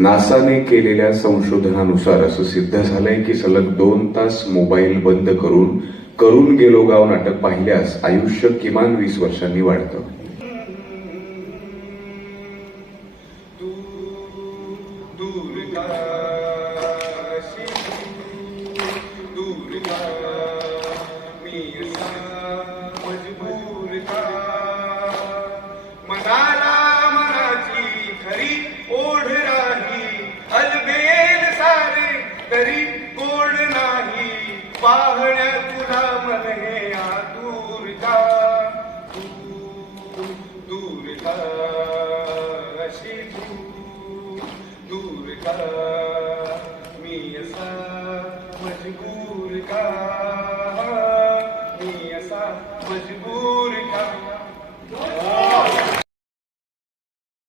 नासाने केलेल्या संशोधनानुसार असं सिद्ध झालंय की सलग 2 तास मोबाईल बंद करून गेलो गाव नाटक पाहिल्यास आयुष्य किमान 20 वर्षांनी वाढतं. मनाला मनाची खरी ओढ राही, अलबेल सारे तरी गोड नाही, पाहण्या तुला मन हे दूर जा, दूर जा, अशी दूर जा.